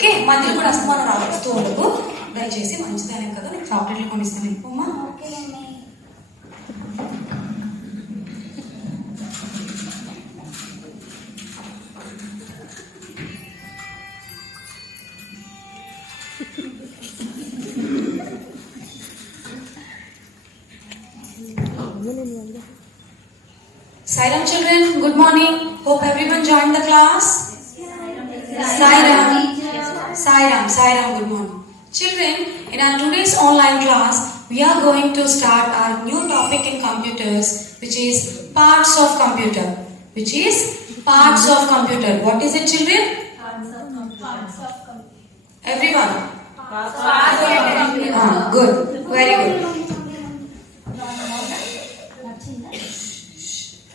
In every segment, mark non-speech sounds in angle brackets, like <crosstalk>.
Okay మధ్యలో కూడా అస్తమానం రావస్తూ ఉండదు. దయచేసి మంచిదనే కదా నేను చాక్లెట్లు కొనిస్తాను. ఎక్కువమా silent children good morning hope everyone join the class we are going to start our new topic in computers which is parts of computer which is parts of computer. What is it children? Parts of computer, parts of computer. everyone? Parts of computer. Ah, good. Very good.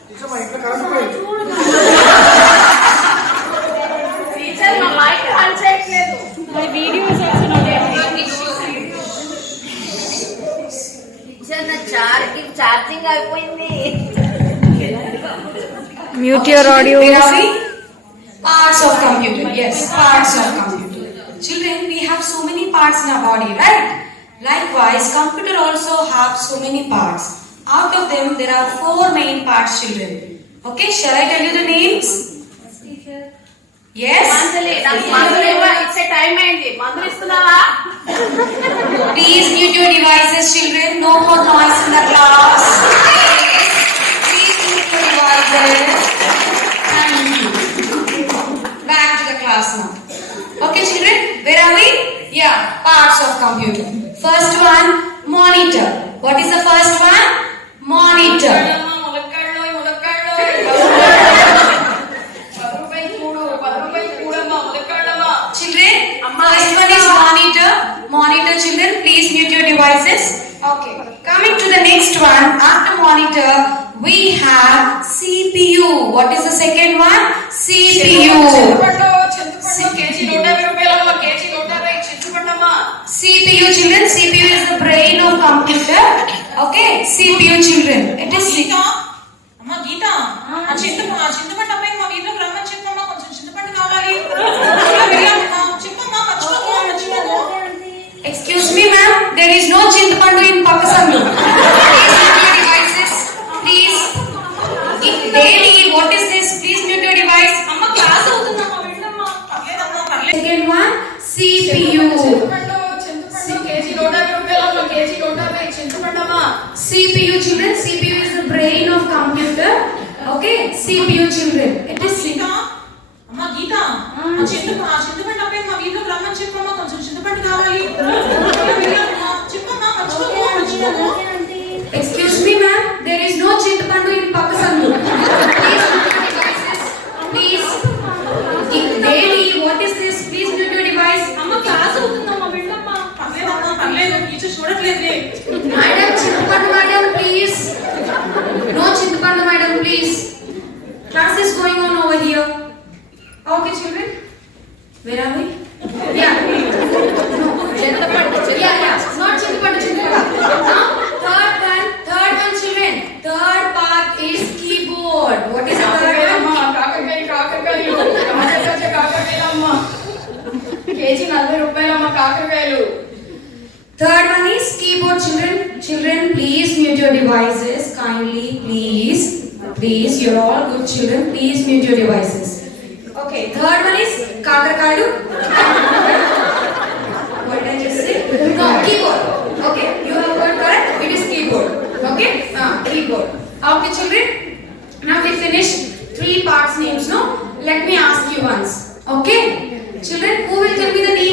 It's a Mute your audio. Are we? Parts of computer. Yes, parts of computer. Children, we have so many parts in our body, right? Likewise, computer also have so many parts. Out of them, there are four main parts, children. Okay, shall I tell you the names? Please mute your devices, children. No more noise in the class. Please mute your devices. You. Back to the class now. Okay, children, where are we? Yeah, parts of computer. First one, monitor. What is the first one? Monitor. ములక్కాళ్ళు ములక్కాళ్ళు పది రూపాయలు చూడు పది రూపాయలు చూడమ్మా ములక్కాళ్ళమ్మా Children, first one is monitor. Monitor, children, please mute your devices. Okay. Coming to the next one, after monitor, we have CPU. What is the second one? CPU. CPU, children. CPU is the brain of computer. Okay, CPU, children. It is అమ్మ గీత చింతపండు చింతపండు అబ్బాయి మా వీధిలోకి రమ్మని చెప్పమ్మా కొంచెం చింతపండు కావాలి Lakshmi ma'am, there is no chintpandu in Pakistan. Where are we? Yeah. No. చింతపండు Yeah, yeah. Not chintapandu, chintapandu. Now, third one, third one, children. Third part is keyboard. What is the third కాకరకాయలమ్మా one? కాకరకాయ కాకరకాయలు కాకరకాయ కాకరకాయలమ్మా KG నలభై రూపాయలమ్మా కాకరకాయలు Third one is keyboard, children. Children, please mute your devices. Kindly, please. Please, you're all good children. Please mute your devices. Okay, third one is kakarkadu. what? No, keyboard. Okay, you have got correct. It is keyboard. Okay, ah, keyboard. Okay, children. Now we finish three parts names. No, let me ask you once. Okay, children, who will tell me the names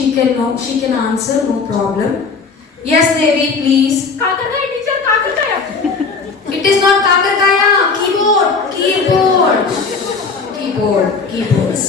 she can know, she can answer, no problem. Yes, Devi, please. Kakarkaya teacher, Kakarkaya. it is not Kakarkaya, keyboard, keyboard, keyboard, keyboards.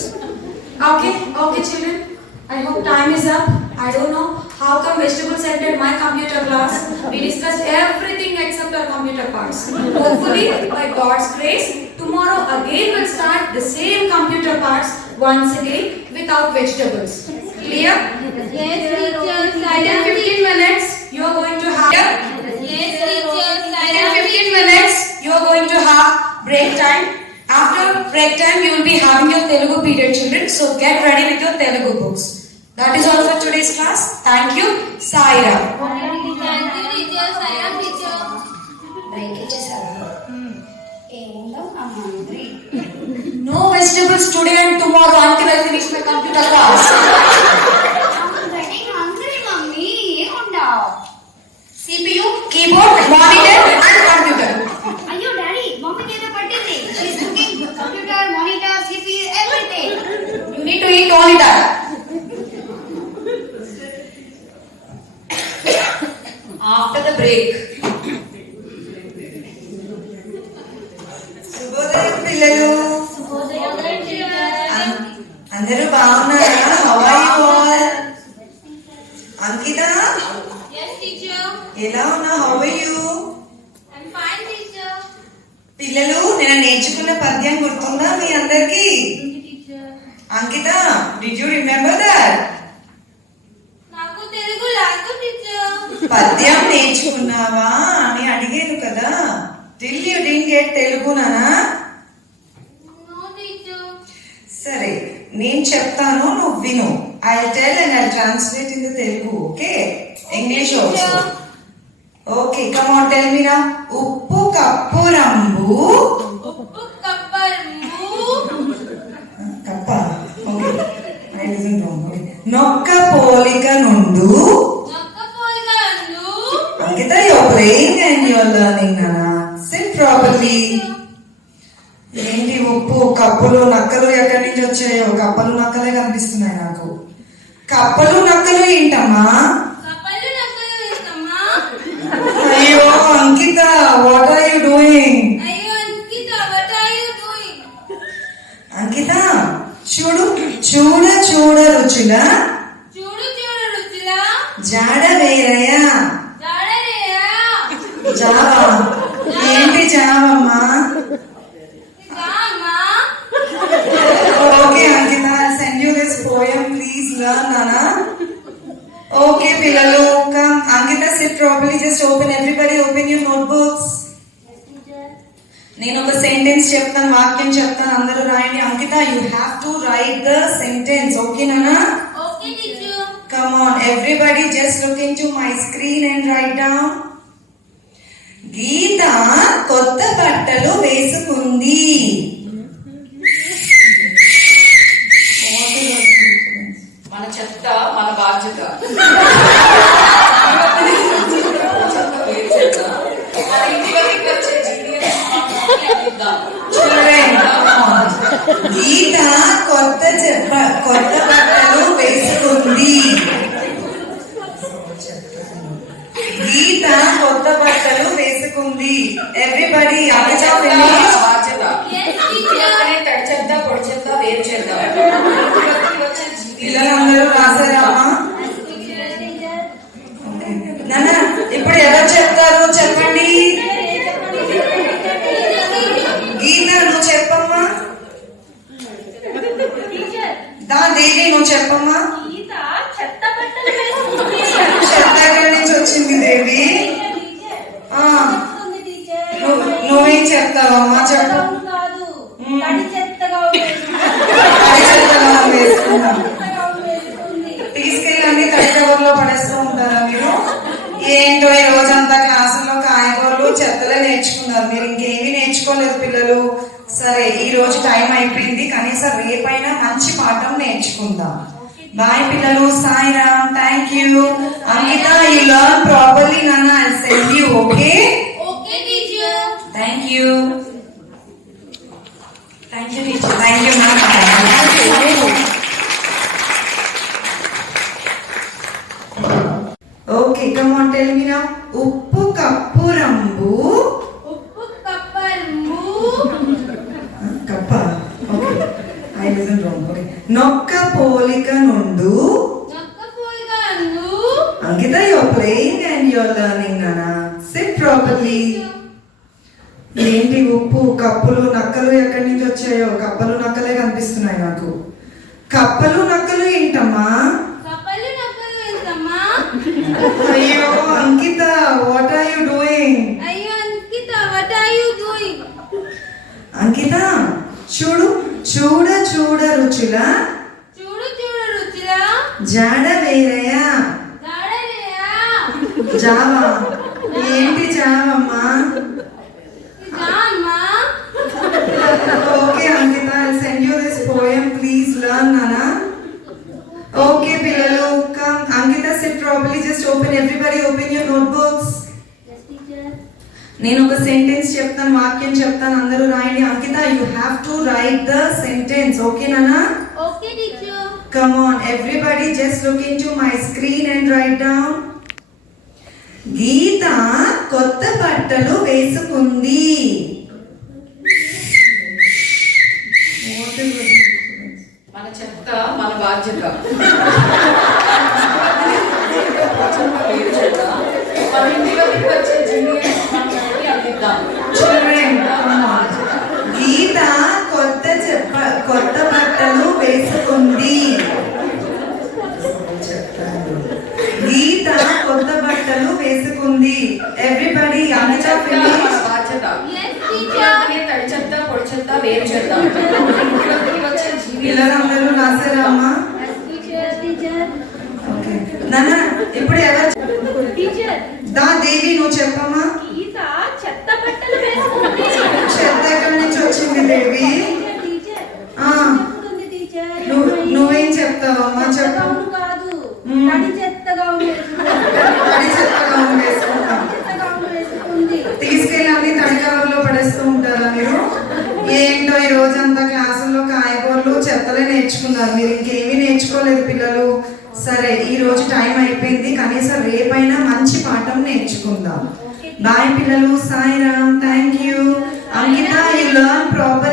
Okay, okay, children. I hope time is up. I don't know how come vegetable ended my computer class. We discussed everything except our computer parts. Hopefully, by God's grace, tomorrow again we'll start the same computer parts once again without vegetables. Clear? Yes, yes teacher. I am 15 minutes. You are going to have. Yes, yes teacher. In 15 minutes, you are going to have break time. After break time, you will be having your Telugu period, children. So get ready with your Telugu books. That is all for today's class. Thank you, Saira. Thank you, teacher. Saira, teacher. Break it, Saira. No vegetables today and tomorrow until I finish my computer class. After the break. శుభోదయం పిల్లలు. అందరూ బాగున్నారా? How are you Ankita? Yes teacher. ఎలా ఉన్నా హవయ్యూ i'm fine teacher. పిల్లలు నేను నేర్చుకున్న పద్యం గుర్తుందా మీ అందరికి? teacher? Ankita did you remember that నాకు తెలుగు రాదు టీచర్ పద్యం నేర్చుకున్నావా అని అడిగాను కదా. టిల్ యూ డింగ్ గెట్ తెలుగునా సరే నేను చెప్తాను నువ్వు విను. I tell and I translate in the Telugu okay English okay come on tell me నా ఉప్పు కప్పు రంబు ఉప్పు కప్ప ఓకే ఐ నొక్క పోలిక నుండు నొక్క పోల్గందు అంకిత యువర్ యువర్ లర్నింగ్ నానా సిట్ ప్రాపర్లీ ఏంటి ఉప్పు? కప్పులు నక్కలు ఎక్కడి నుంచి వచ్చాయో? కప్పలు నక్కలే కనిపిస్తున్నాయి నాకు. కప్పలు నక్కలు ఏంటమ్మా? అయ్యో Ankita what are you doing Ankita చూడు చూడ చూడ రుచుల చూడు చూడు రుచిలా జాడ వేరయ జాడరేయా జావా Rama? Okay Ankita send you this poem please learn నానా. ఓకే పిల్లలు come Ankita sit properly just open everybody open your notebooks నేను ఒక సెంటెన్స్ చెప్తాను వాక్యం చెప్తాను అందరూ రాయండి. Ankita you have to write the sentence okay నానా? Okay teacher. Come on everybody just looking to my screen and write down Gita కొత్త బట్టలు వేసుకుంది. మన చెత్త మన బాధ్యత. మన ఇంటి నేర్చుకున్నారు. మీరు ఇంకేమి నేర్చుకోలేదు పిల్లలు. సరే ఈ రోజు టైం అయిపోయింది. కనీసం రేపైనా మంచి పాఠం నేర్చుకుందాం. బాయ్ పిల్లలు. Sairam. Thank you Amita you learn properly నాన్న I send okay thank you thank you teacher thank properly ఏంటి ఉప్పు కప్పులు నక్కలు ఎక్కడి నుంచి వచ్చాయో? కప్పలు నక్కలే కనిపిస్తున్నాయి నాకు. కప్పలు నక్కలు ఏంటమ్మా? అయ్యో Ankita what are you doing అయ్యో Ankita what are you doing Ankita చూడు చూడ చూడ రుచుల. చూడు చూడు రుచిలా. జాడ వేరయా? జాడలేయా జావా ఏంటి జావమ్మా జామ్మా okay Ankita I send you this poem please learn నానా ఓకే పిల్లలు come Ankita sit properly just open everybody open your notebooks yes teacher. నేను ఒక సెంటెన్స్ చెప్తాను వాక్యం చెప్తాను అందరూ రాయండి. Ankita you have to write the sentence okay నానా? Okay teacher. Come on, everybody just look into my screen and write down. Gita కొత్త బట్టలు వేసుకుంది? మన చెత్త మన బాధ్యత <laughs> మన ఇంటిలో వచ్చే జీనియస్ మనకి అందిద్దాం Children, come on. గీత కొత్త చెప్ప కొత్త బట్టలు వేసుకుంది. గీత కొత్త బట్టలు వేసుకుంది. ఎవ్రీబడి మన చెత్త ఫినిష్ బాధ్యత చెత్త పొడి చెత్త వేరు చేద్దాం పిల్లలందరూ రాసారా అమ్మా yes teacher teacher ఓకే నాన్న ఇప్పుడు ఎవరు teacher దా దేవి నువ్వు చెప్పమ్మా గీత చెత్త బట్టలు వేసుకుంది చెత్త ఎక్కడి నుంచి వచ్చింది దేవి టీచర్ టీచర్ ఆ. చెప్తుంది టీచర్ నువ్వు నువ్వేం చెప్తావమ్మా చెత్త చెప్పు గౌను కాదు మ్మ్. తడి చెత్త గౌను వేసుకుంది తడి చెత్త గౌను వేసుకుంటాం చెత్త గౌను వేసుకుంది తీసుకెళ్ళి అన్ని తడి కవర్లో పడేస్తూ ఉంటారా మీరు ఏంటో ఈ రోజంతా క్లాసుల్లో కాయగూరలు చెత్తలే నేర్చుకున్నారు మీరు ఇంకేమీ నేర్చుకోలేదు పిల్లలు. సరే ఈ రోజు టైం అయిపోయింది. కనీసం రేపైనా మంచి పాఠం నేర్చుకుందాం. బాయ్ పిల్లలు. Sairam thank you. Ankita you learn properly